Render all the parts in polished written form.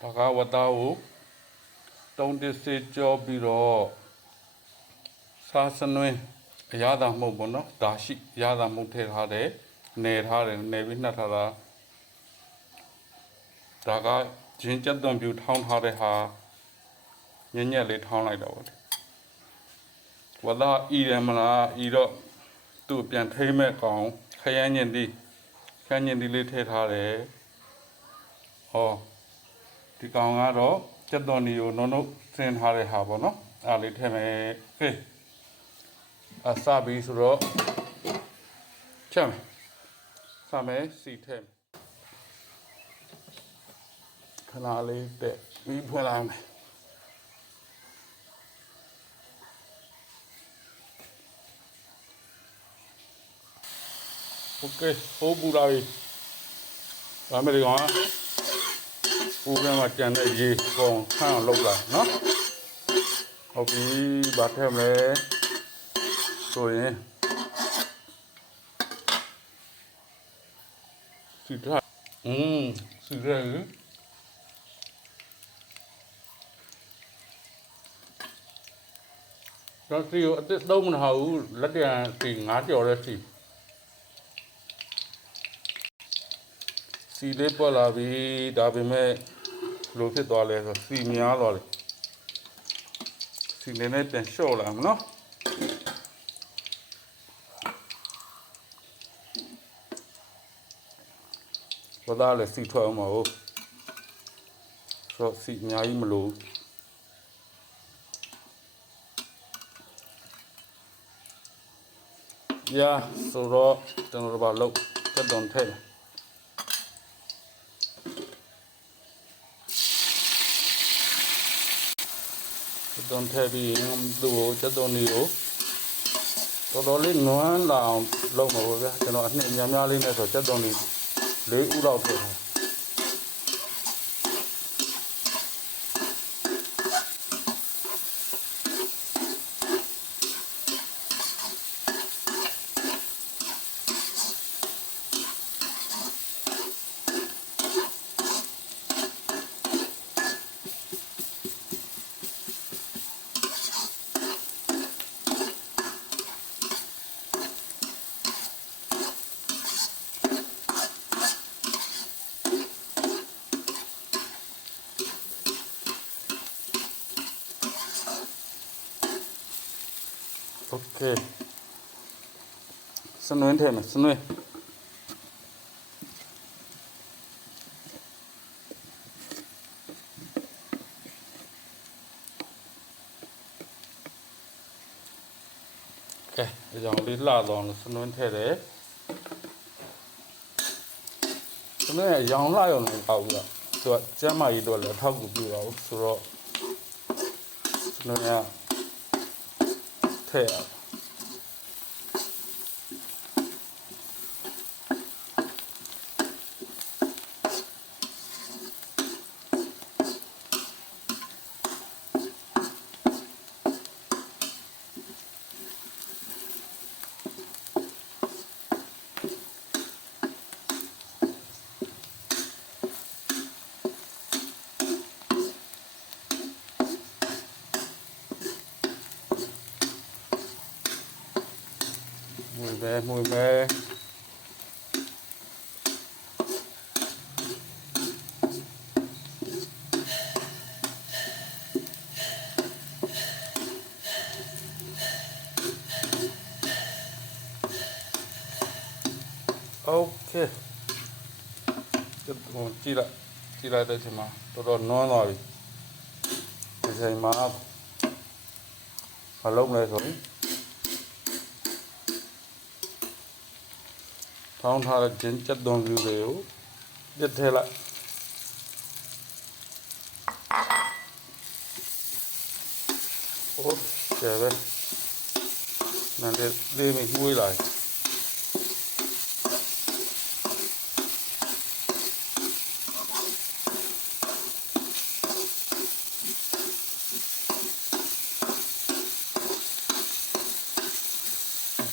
ဒါကဝတ်သားကိုတုံးတစ်စေကြောပြီးတော့စားစနွင်းအရသာမှုန့်ပေါ့နော်ဒါရှိအရသာမှုန့်ထည့်ထားတယ်နယ်ထားတယ်နယ်ပြီးနှက်ထားတာဒါကဂျင်းကြက်သွန်ပြူထောင်းထားတဲ့ဟာညံ့ညက်လေးထောင်းလိုက်တော့ပေါ့ဝတ်သားဤတယ်မလားဤတော့သူ့ပြန်ထိမ့်မဲ့ကောင်ခရမ်းညင်သည်လေးထည့်ထားတယ်ဟောဒီကောင်ကတော့ကြက်သွန်ဒီကိုနုံဆင်းထားတဲ့ဟာပေါ့နော်အားလေးထည့်မယ်ဟေးအစပြီးဆိုတော့ချက်မယ်စမယ်စီထည့်ခဏလေးတက်ပြီးဖွင့်လိုက်မယ်โอเคဟိုးပူလာပြီဒါမဲ့ဒီကောင်ကပူထဲမှာကြံတဲ့ရေကောင်ခန့်အောင်လုပ်လာနော်ဟုတ်ပြီဗာထည့်မယ်ဆိုရင်စီထားစီရဲတော့စီကိုအစ်စ်သုံးမထားဘူးလက်တရံစီ9ကြော်တဲ့စီလေးပေါ်လာပြီဒါပေမဲ့လိုဖြစ်သွားလဲဆိုစီများသွားတယ်စီနေနဲ့ပြန်လျှော့လာမနော်ဘာသာလဲစီထွက်အောင်မဟုတ်ဆိုစီအများကြီးမလို့ရာဆိုတော့ကျွန်တော်ဘာလုပ်တက်တုံထဲတုံထဲပြီးသူ့ကိုတက်တုံနေကိုတော်တော်လေးနွမ်းလောင်လုပ်မှာပေါ့ဗျာကျွန်တော်အနှစ်များများလေးနဲ့ဆိုတက်တုံနေ4 ဦးလောက်ထည့်တယ်โอเคစနွင်းထဲမှာစနွင်းကဲဒီကြောင်လေးလှတော့စနွင်းထဲတယ်စနွင်းရဲ့ရောင်လှရုံနဲ့ပေါ့ဘူးကသူကကျမ်းမာရေးတော့လည်းအထောက်အကူပြုတာဘူးဆိုတော့စနွင်းကထည့်ရmuy bien ok ကြည့်လိုက်တဲ့ချိန်မှာတော်တော်နွမ်းသွားပြီဒီချိန်မှာမလုပ်လဲဆိုရင်ထောင်းထားတဲ့ဂျင်းချက်သွန်ပြူတွေကိုပြစ်ထည့်လိုက်โอ้เจ๋ပဲนั่นလေးမွေးလာ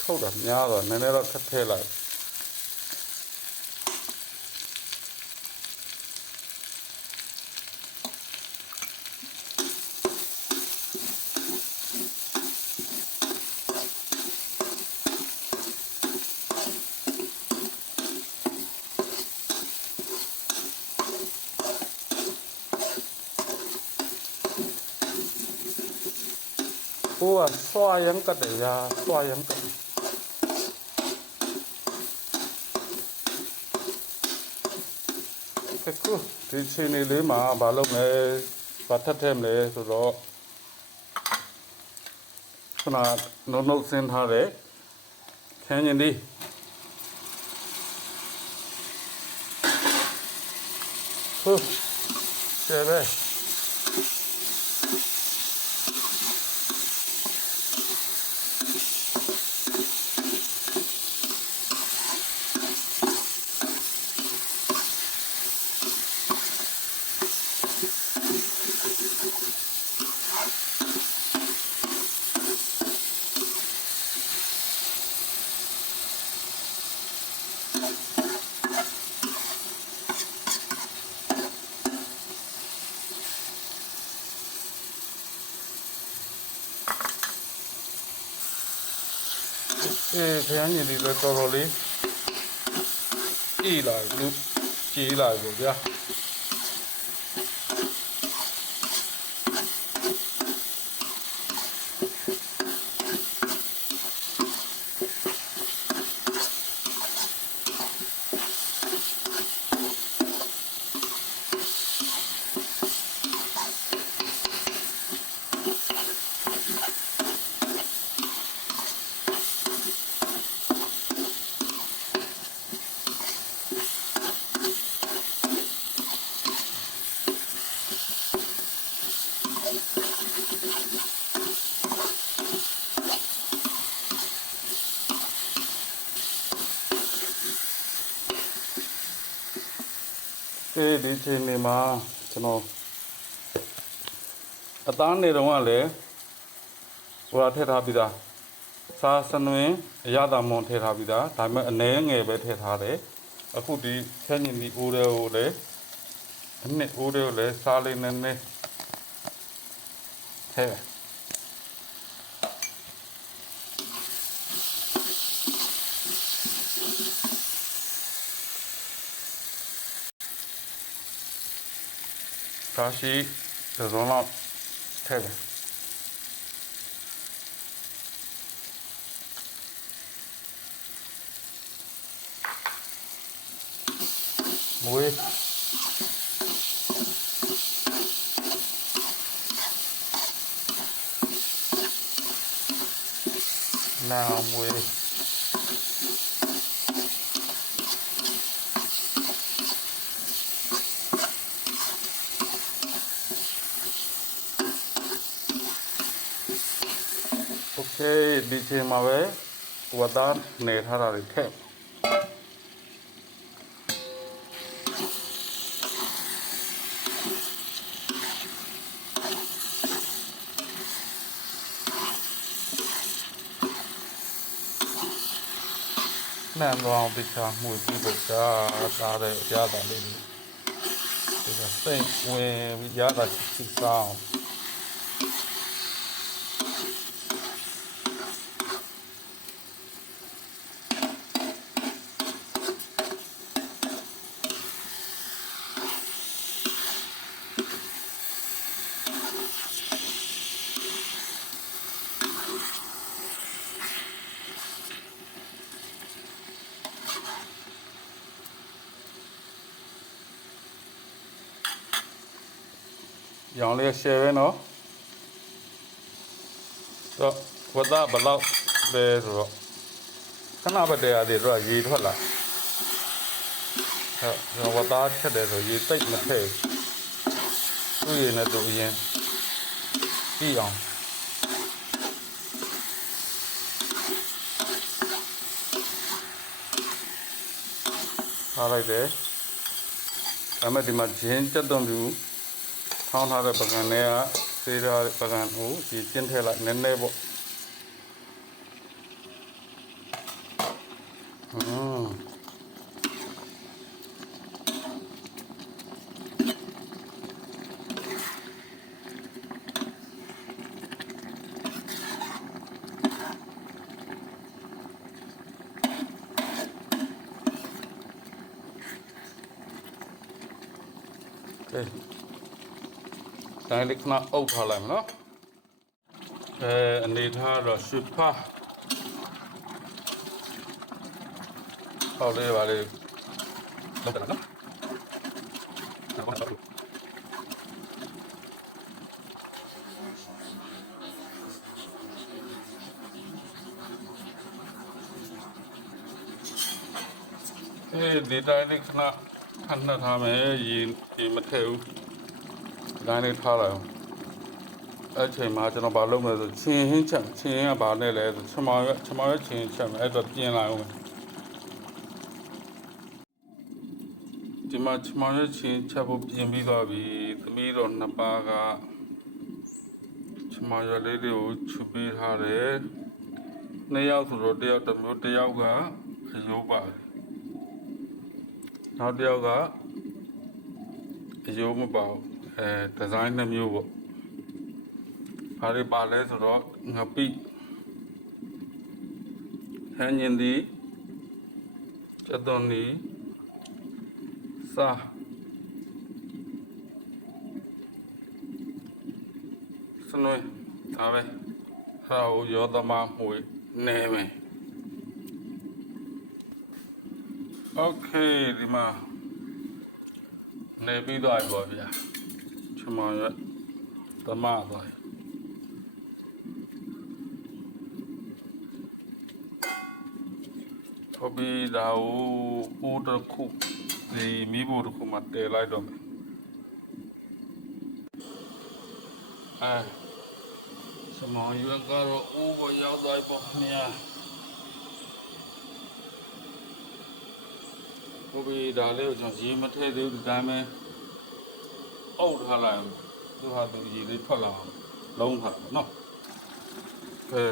ထုတ်တာများတော့နည်းနည်းတော့ခက်ထဲလိုက် ကိုကစွာရမ်းကတ်တယ်ဗျာစွာရမ်းကတ်ခုဒီချိန်လေးမှာဘာလုပ်လဲဘာထပ်ထည့်မလဲဆိုတော့ခုနနှုတ်ဆင်းထားတဲ့ခန်းရင်လေးဟုတ်ကျဲပဲခရမ်းညင်လေးလည်းတော်တော်လေးကြီးလာလို့ကြီးလာပြီဗျာဒီချိန်နေမှာကျွန်တော်အသားနေတော့ကလည်းဟိုထည့်ထားပြီးသားစားစနွင်းအရသာမွန်ထည့်ထားပြီးသားဒါပေမဲ့အနည်းငယ်ပဲထည့်ထားတယ်အခုဒီခက်ညင်ဒီအိုးတွေကိုလည်းအနှစ်အိုးတွေကိုလည်းစားလေးနည်းနည်းထည့်ဒါရှိတစ်စုံလောက်ထည့်တယ်မွေးnào mùi ok đi trên mà về và ta nề thà là thép làm vào thì cho mùi vị bột ra ta để ra ta lên thì là xanh quê giá là chỉ sao dọn lên xe với nó đó vớt ra bật lọc về rồi cái nào bật đèn thì rồi gì thôi là rồi vớt ra chết để rồi gì tích mà thế cái gì này tụi gì đi dọn đây để em mới đi mà chiến chất đông đủ thao thao được bằng này á xây ra bằng ủ chỉ trên thế lại nên đây bộ okay. Đây lịch nó ốc thảo làm nó အနေထားတော့ရှုဖာဟောက်လေးပါလေလောက်တယ်နော်ဒီတိုင်းလေးခဏခဏထားမယ်ရေမထည့်ဘူးဒီတိုင်းလေးထားလိုက်အောင်အဲ့ချိန်မှာကျွန်တော်ဘာလုပ်မလဲဆိုချင်းဟင်းချက်ချင်းကဘာနဲ့လဲဆိုချမောင်ရွက်ချင်းချက်မယ်အဲ့တော့ပြင်လိုက်အောင်ဒီမှာချမောင်ရွက်ချင်းချက်ဖို့ပြင်ပြီးသွားပြီသမီးတော်နှစ်ပါးကချမောင်ရွက်လေးတွေကိုချုပ်ပေးထားတယ်နှစ်ယောက်ဆိုတော့တယောက်တစ်မျိုးတယောက်ကအယိုးပါနောက်တစ်ယောက်ကအယိုးမပါဘူးဒီဇိုင်းနှစ်မျိုးပေါ့ဘာတွေပါလဲဆိုတော့ငပိဟန်ရင်ဒီကျက်သွန်နီစာစနွေဒါပဲဟာရောသမမွေနေမယ်โอเคဒီမှာနေပြီးတော့ပါဗျာချမောင်ရသမသွားဟုတ်ပြီဒါကိုဦးတစ်ခုဒီမိဖို့တစ်ခုမှတည်လိုက်တော့မယ်ချမောင်ရကတော့ဦးကိုရောက်သွားပေါ့ခင်ဗျာဟုတ်ပြီဒါလေးကိုကျွန်တော်ရေမထည့်သေးဘူးဒီတိုင်းပဲအုပ်ထားလိုက်သူဟာသူရေလေးထွက်လာအောင်လုံးထားနော်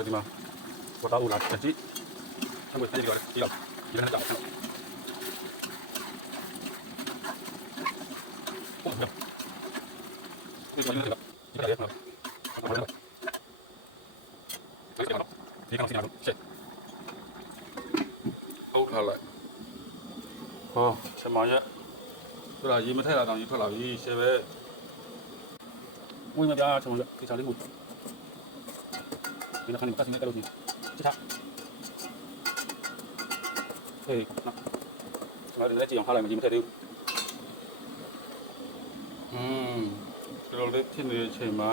ဒီမှာဘောတာဦးလာကြည့်အမေတိကျကြည့်ဒီလောက်ဒီနေ့တော့ဒီကနေ့တော့ဒီကောင်စီနာချက်အုပ်ထားလိုက်ဟောချမောင်ရသူကရေမထည့်တာတောင်ရေထွက်လာပြီရှယ်ပဲဝင်မပြားချမောင်ရဒီချာလေးကိုဒီနေ့ခဏပတ်စနေကြလို့ဒီချစ်ဟေးနော်ဒီလက်ကြည့်အောင်ထားလိုက်မကြည့်မထည့်သေးဘူးကျွန်တော်လေးဖြစ်နေတဲ့အချိန်မှာ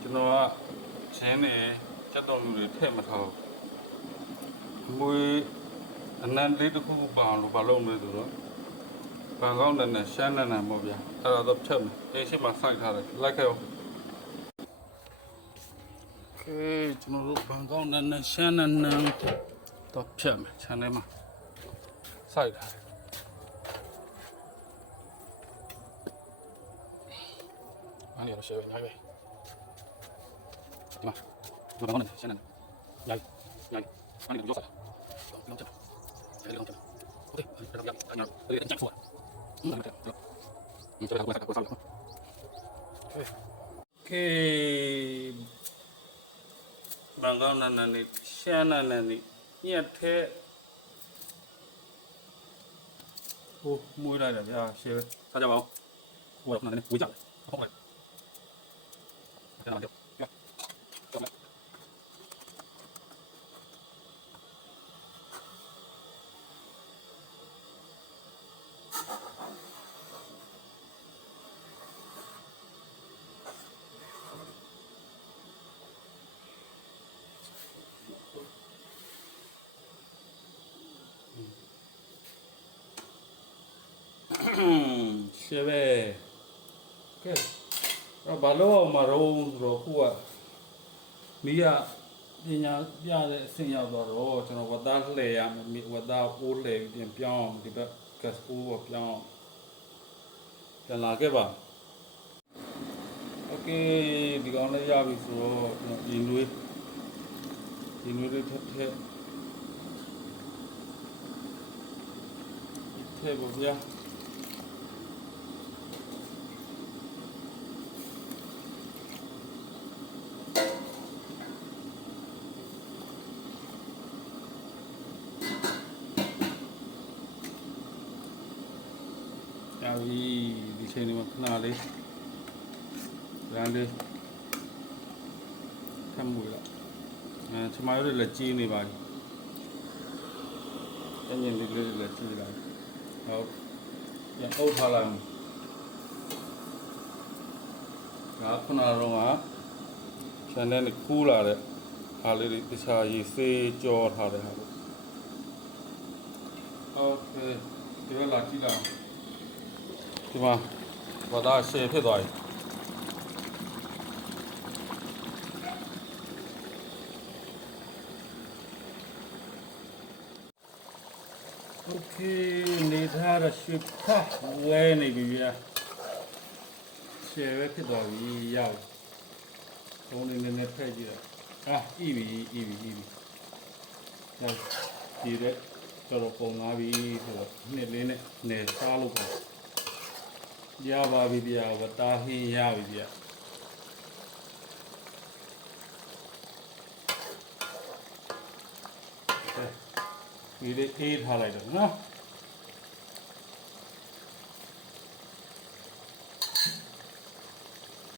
ကျွန်တော်ကချင်းနေစက်တော်လူတွေထည့်မထားဘူးမွေးအနံလေးတစ်ခုပါလို့ဘာလုပ်မလဲဆိုတော့ဘန်ကောက်နဲ့ရှမ်းနဲ့ပေါ့ဗျာအဲ့တော့ဖြတ်မယ်ဒီရှိမှစိုက်ထားတယ်လိုက်ခဲ့အောင်โอเคကျွန်တော်တို့ဘန်ကောက်နဲ့ရှမ်းနဲ့တော့ဖြတ်မယ်ခြံထဲမှာစိုက်ထားတယ်အားနေရတော့ရှယ်ပဲညာပဲဒီမှာဘန်ကောက်နဲ့ရှမ်းနဲ့ညာအားနေတော့ကြောက်စားလုံးချက်အဲ့ဒီလုံးချက်โอเคအဲ့ဒါကညာအဲ့ဒီချက်ဖို့อืมအဲ့ဒါကျွန်တော်ကကိုစားလို့โอเคဘန်ကောက်နဲ့ရှမ်းနဲ့ညက်ထဲဟိုမွေးလိုက်တယ်ဗျာရှယ်စားကြပါဦးဟိုတော့နည်းနည်းဝေးကြတယ်ဟုတ်ပါ့ကျွန်တော်ပြောရှယ်ပဲကဲတော့ဘာလို့အောင်မရောဆိုတော့ခုကမိကပညာပြတဲ့အဆင့်ရောက်တော့ကျွန်တော်ဝတ်သားလှည့်ရမယ်ဝတ်သားအိုးလှည့်ပြင်ပြောင်းဒီဘက်ကတ်အိုးကိုပြောင်းပြန်လာခဲ့ပါโอเคဒီကောင်လေးရပြီဆိုတော့ဒီနွေးလေးထက်ပါဗျာဒီချိန်မှာခဏလေးရန်လေး ခက်မှုလားချမတို့လည်းကြီးနေပါပြီအင်းရင်လေးလေးလည်းကြီးလာဟုတ်ရအုပ်ထားလိုက်ငါခုနကတော့ဆန်တဲ့ခူးလာတဲ့အားလေးတွေတခြားရေးစေးကြောထားတဲ့ဟာလို့โอเคဒီလိုလာကြည့်လိုက်ဒီမှာဘာသာရှယ်ဖြစ်သွားပြီโอเคနေသားရရှိဖာဝဲနေပြီဗျာရှယ်ပဲဖြစ်သွားပြီရောက်ဘုံနေနေဖက်ကြည့်တော့အာဤပြီရောက်ဒီတဲ့တော်ပုံလာပြီဆိုတော့နှစ်လေးနဲ့နေစားလို့ပေါ့ရပါပြီဗျာဝတာဟင်းရပြီဗျာဒီလေးအေးထားလိုက်တော့နော်